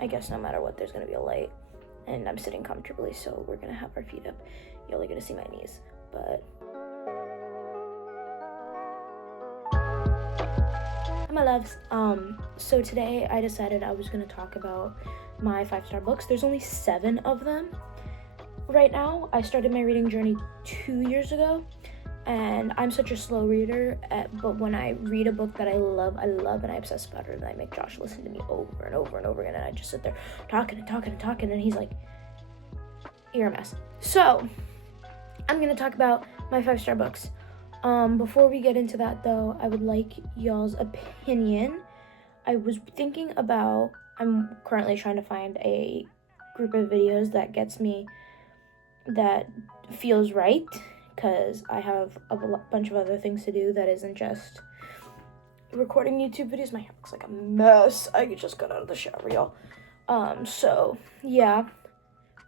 I guess no matter what, there's gonna be a light. And I'm sitting comfortably, so we're gonna have our feet up. You're only gonna see my knees, but... Hi, my loves. So today I decided I was gonna talk about my 5-star books. There's only 7 of them right now. I started my reading journey 2 years ago, and I'm such a slow reader, but when I read a book that I love, and I obsess about it, and I make Josh listen to me over and over and over again, and I just sit there talking, and he's like, you're a mess. So, I'm gonna talk about my 5-star books. Before we get into that though, I would like y'all's opinion. I was thinking about, I'm currently trying to find a group of videos that feels right, because I have a bunch of other things to do that isn't just recording YouTube videos. My hair looks like a mess. I just got out of the shower, y'all. So, yeah.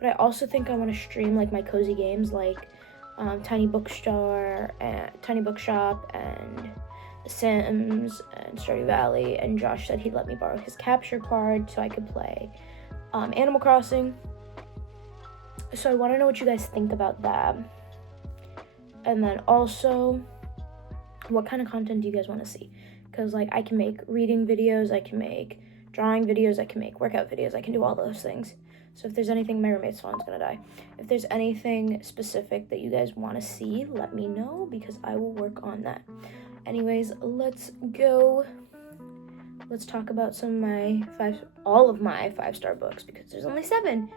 But I also think I want to stream, like, my cozy games, like, Tiny Bookshop, and The Sims, and Stardew Valley, and Josh said he'd let me borrow his capture card so I could play, Animal Crossing. So I want to know what you guys think about that. And then also, what kind of content do you guys want to see? Because, like, I can make reading videos, I can make drawing videos, I can make workout videos, I can do all those things. So if there's anything, my roommate's phone's gonna die. If there's anything specific that you guys want to see, let me know, because I will work on that. Anyways, let's go. Let's talk about all of my 5-star books, because there's only 7.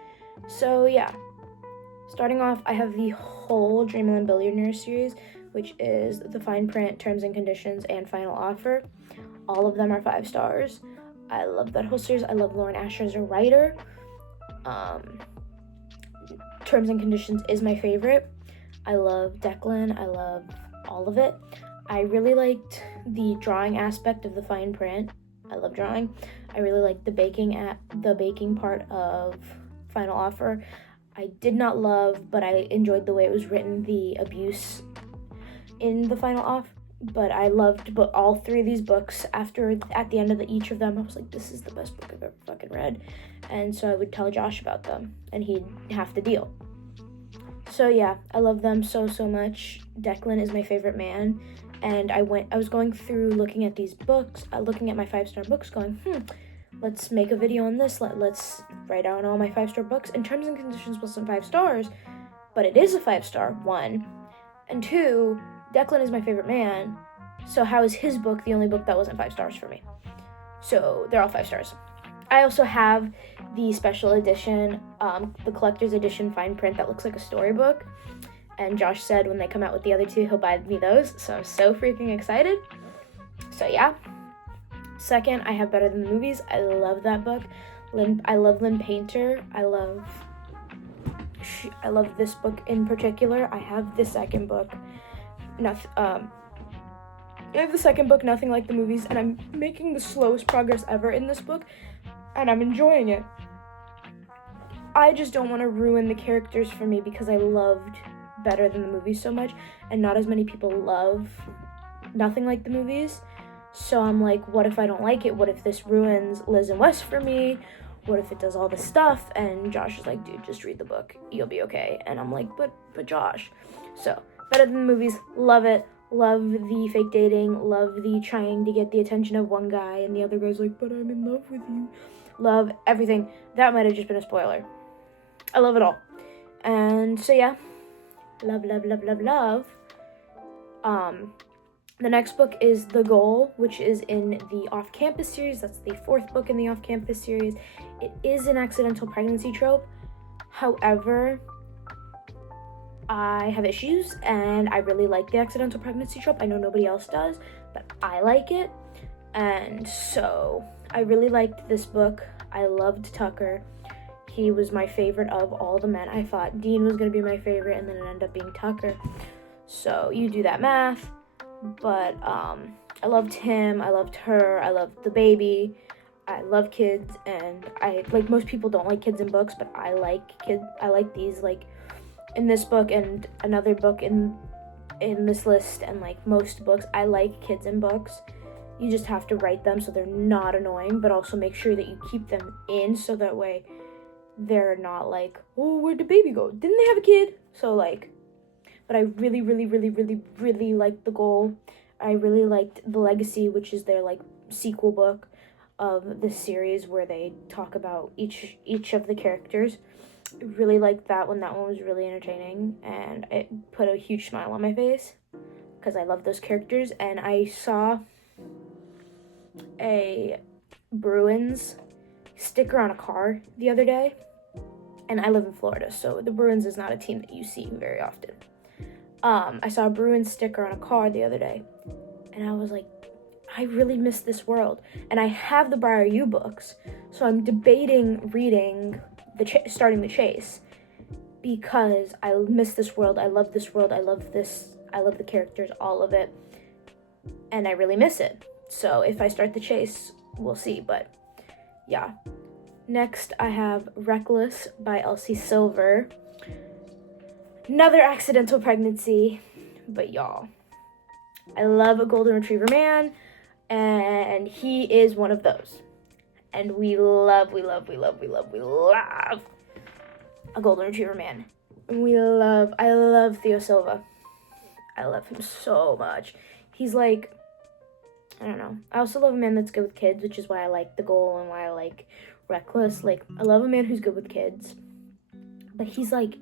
So yeah. Starting off, I have the whole Dreamland Billionaire series, which is the fine print, terms and conditions, and final offer. All of them are 5 stars. I love that whole series. I love Lauren Asher as a writer. Terms and Conditions is my favorite. I love Declan. I love all of it. I really liked the drawing aspect of the fine print. I love drawing. I really liked the baking part of Final Offer. I did not love, but I enjoyed the way it was written, the abuse in the Final Offer. But I loved all 3 of these books. At the end of each of them, I was like, this is the best book I've ever fucking read. And so I would tell Josh about them, and he'd have to deal. So yeah, I love them so much. Declan is my favorite man. And I was going through looking at these books, looking at my 5-star books, going, let's make a video on this. Let's write down all my 5-star books. And Terms and Conditions wasn't 5 stars, but it is a 5-star, 1. And 2, Declan is my favorite man, so how is his book the only book that wasn't 5 stars for me? So they're all 5 stars. I also have the special edition, the collector's edition fine print that looks like a storybook, and Josh said when they come out with the other 2, he'll buy me those, so I'm so freaking excited. So yeah. Second, I have Better Than the Movies. I love that book. I love Lynn Painter. I love this book in particular. I have the second book. I have the second book, Nothing Like the Movies, and I'm making the slowest progress ever in this book, and I'm enjoying it. I just don't want to ruin the characters for me, because I loved Better Than the Movies so much, and not as many people love Nothing Like the Movies. So I'm like, what if I don't like it? What if this ruins Liz and Wes for me? What if it does all this stuff? And Josh is like, dude, just read the book. You'll be okay. And I'm like, but Josh. So, Better Than the Movies, love it. Love the fake dating. Love the trying to get the attention of one guy, and the other guy's like, but I'm in love with you. Love everything. That might have just been a spoiler. I love it all. And so, yeah. Love. The next book is The Goal, which is in the Off-Campus series. That's the 4th book in the Off-Campus series. It is an accidental pregnancy trope. However, I have issues, and I really like the accidental pregnancy trope. I know nobody else does, but I like it. And so I really liked this book. I loved Tucker. He was my favorite of all the men. I thought Dean was going to be my favorite, and then it ended up being Tucker. So you do that math. But I loved him, I loved her, I loved the baby. I love kids, and I, like, most people don't like kids in books, but I like kids. I like these, like, in this book and another book in this list, and, like, most books, I like kids in books. You just have to write them so they're not annoying, but also make sure that you keep them in so that way they're not like, oh, where'd the baby go? Didn't they have a kid? So like, but I really, really, really, really, really liked The Goal. I really liked The Legacy, which is their like sequel book of the series where they talk about each of the characters. I really liked that one. That one was really entertaining, and it put a huge smile on my face because I love those characters. And I saw a Bruins sticker on a car the other day, and I live in Florida, so the Bruins is not a team that you see very often. I saw a Bruins sticker on a car the other day, and I was like, I really miss this world. And I have the Briar U books, so I'm debating reading starting the Chase, because I miss this world. I love this world. I love the characters, all of it, and I really miss it. So if I start the Chase, we'll see. But yeah. Next, I have Reckless by Elsie Silver. Another accidental pregnancy, but y'all, I love a golden retriever man, and he is one of those. And we love a golden retriever man. I love Theo Silva. I love him so much. He's like, I don't know. I also love a man that's good with kids, which is why I like The Goal and why I like Reckless. Like, I love a man who's good with kids. But he's like,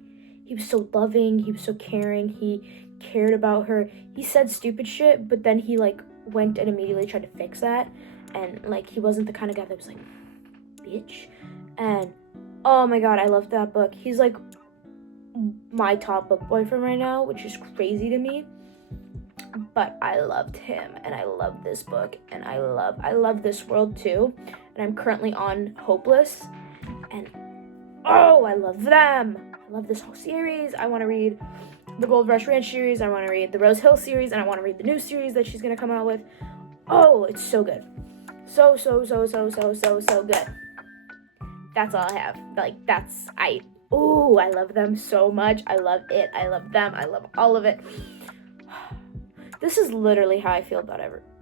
he was so loving, he was so caring, he cared about her. He said stupid shit, but then he like went and immediately tried to fix that. And like, he wasn't the kind of guy that was like, bitch. And oh my god, I love that book. He's like my top book boyfriend right now, which is crazy to me. But I loved him, and I love this book, and I love this world too. And I'm currently on Hopeless, and oh, I love them. I love this whole series. I want to read the Gold Rush Ranch series. I want to read the Rose Hill series, and I want to read the new series that she's gonna come out with. Oh, it's so good. So good. That's all I have. Like, I love them so much. I love it. I love them. I love all of it. This is literally how I feel about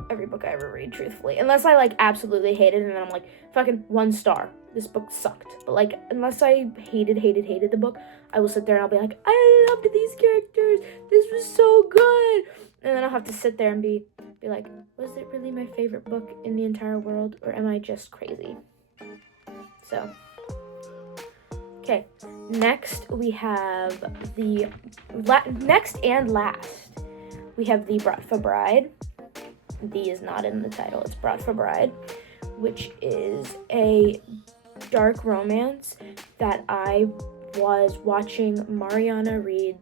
every book I ever read, truthfully. Unless I, like, absolutely hate it, and then I'm like, fucking 1 star. This book sucked. But, like, unless I hated the book, I will sit there and I'll be like, I loved these characters. This was so good. And then I'll have to sit there and be like, was it really my favorite book in the entire world, or am I just crazy? So, okay. Next, we have next and last, we have the Brought for Bride. The is not in the title. It's Brought for Bride, which is a dark romance that I was watching Mariana read.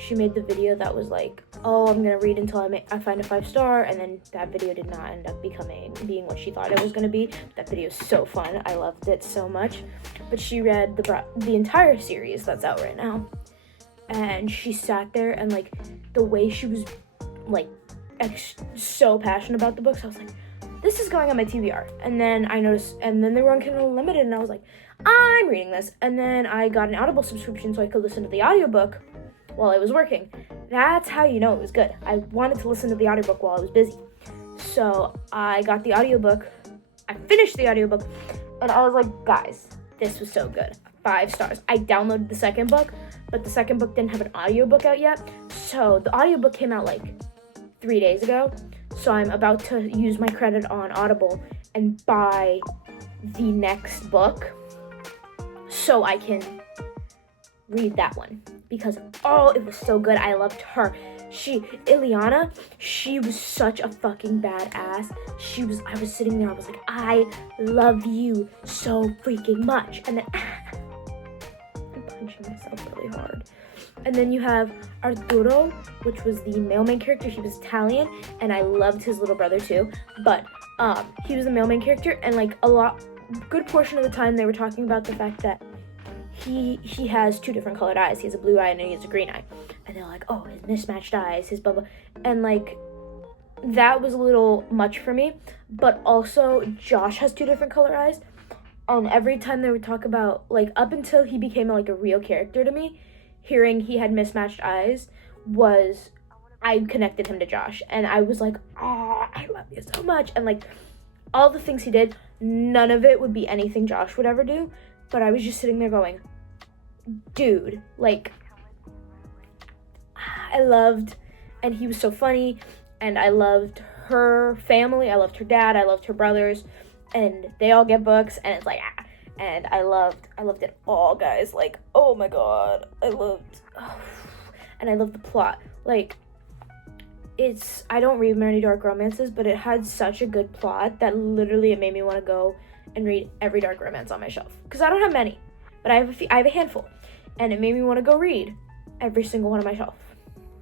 She made the video that was like, oh, I'm gonna read until I find a 5-star, and then that video did not end up being what she thought it was gonna be. That video is so fun. I loved it so much. But she read the entire series that's out right now, and she sat there, and like the way she was like so passionate about the books, I was like, this is going on my TBR. And then I noticed, and then they were on Kindle Unlimited, and I was like, I'm reading this. And then I got an Audible subscription so I could listen to the audiobook while I was working. That's how you know it was good. I wanted to listen to the audiobook while I was busy. So I got the audiobook. I finished the audiobook, and I was like, guys, this was so good. 5 stars. I downloaded the second book, but the second book didn't have an audiobook out yet. So the audiobook came out like 3 days ago. So I'm about to use my credit on Audible and buy the next book so I can read that one. Because, oh, it was so good. I loved her. Ileana, she was such a fucking badass. I was sitting there, I was like, I love you so freaking much. And then, I'm punching myself really hard. And then you have Arturo, which was the male main character. He was Italian, and I loved his little brother too. But he was the male main character, and like good portion of the time they were talking about the fact that he has 2 different colored eyes. He has a blue eye and he has a green eye. And they're like, oh, his mismatched eyes, his blah blah. And like, that was a little much for me. But also, Josh has 2 different color eyes. And every time they would talk about, like, up until he became like a real character to me, hearing he had mismatched eyes was I connected him to Josh, and I was like, oh, I love you so much. And like all the things he did, none of it would be anything Josh would ever do, but I was just sitting there going, dude, like, I loved, and he was so funny, and I loved her family, I loved her dad, I loved her brothers, and they all get books, and it's like, and I loved it all, guys. Like, oh my god, and I loved the plot. Like, I don't read many dark romances, but it had such a good plot that literally it made me want to go and read every dark romance on my shelf. Because I don't have many, but I have a handful. And it made me want to go read every single one on my shelf.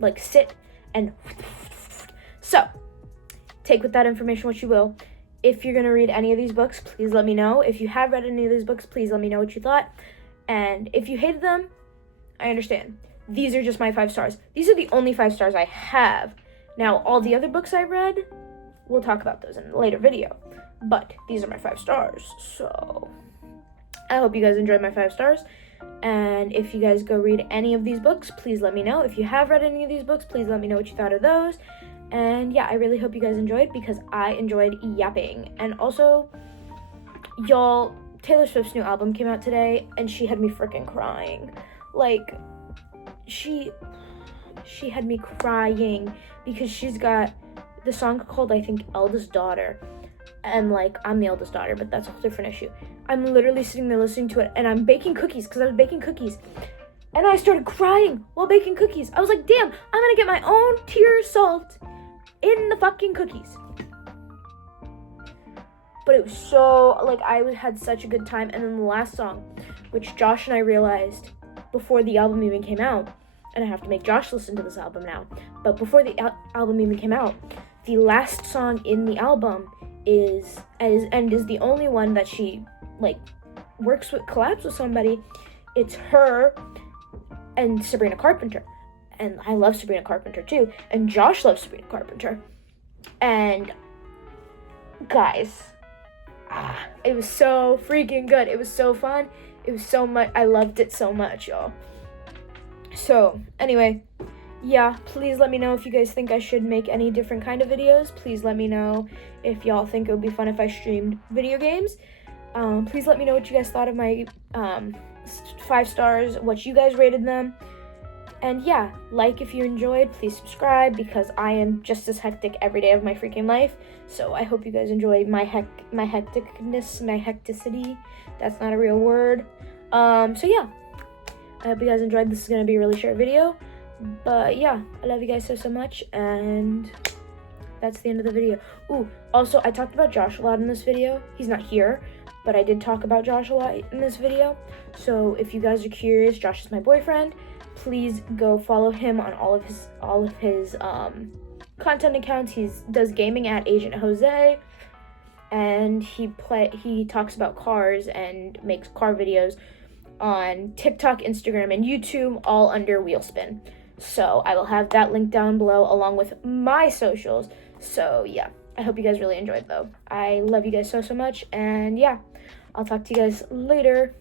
Like, sit and... So, take with that information what you will. If you're going to read any of these books, please let me know. If you have read any of these books, please let me know what you thought. And if you hated them, I understand. These are just my 5 stars. These are the only 5 stars I have. Now, all the other books I read, we'll talk about those in a later video. But these are my 5 stars. So, I hope you guys enjoyed my 5 stars. And if you guys go read any of these books, please let me know. If you have read any of these books, please let me know what you thought of those. And yeah, I really hope you guys enjoyed, because I enjoyed yapping. And also, y'all, Taylor Swift's new album came out today, and she had me freaking crying. Like, she had me crying, because she's got the song called, I think, Eldest Daughter. And like, I'm the eldest daughter, but that's a whole different issue. I'm literally sitting there listening to it, and I'm baking cookies, because I was baking cookies. And I started crying while baking cookies. I was like, damn, I'm gonna get my own tear salt in the fucking cookies. But it was so, like, I had such a good time. And then the last song, which Josh and I realized before the album even came out, and I have to make Josh listen to this album now, but before the album even came out, the last song in the album is the only one that she, like, collabs with somebody. It's her and Sabrina Carpenter. And I love Sabrina Carpenter too. And Josh loves Sabrina Carpenter. And guys, it was so freaking good. It was so fun. It was so much. I loved it so much, y'all. So anyway, yeah, please let me know if you guys think I should make any different kind of videos. Please let me know if y'all think it would be fun if I streamed video games. Please let me know what you guys thought of my 5 stars, what you guys rated them. And yeah, like if you enjoyed, please subscribe, because I am just as hectic every day of my freaking life. So I hope you guys enjoy my hecticness, my hecticity. That's not a real word. So yeah, I hope you guys enjoyed. This is going to be a really short video. But yeah, I love you guys so much, and that's the end of the video. Ooh, also, I talked about Josh a lot in this video. He's not here, but I did talk about Josh a lot in this video. So if you guys are curious, Josh is my boyfriend. Please go follow him on all of his content accounts. He does gaming at Agent Jose, and he talks about cars and makes car videos on TikTok, Instagram, and YouTube, all under Wheelspin. So I will have that link down below along with my socials. So yeah, I hope you guys really enjoyed though. I love you guys so much, and yeah, I'll talk to you guys later.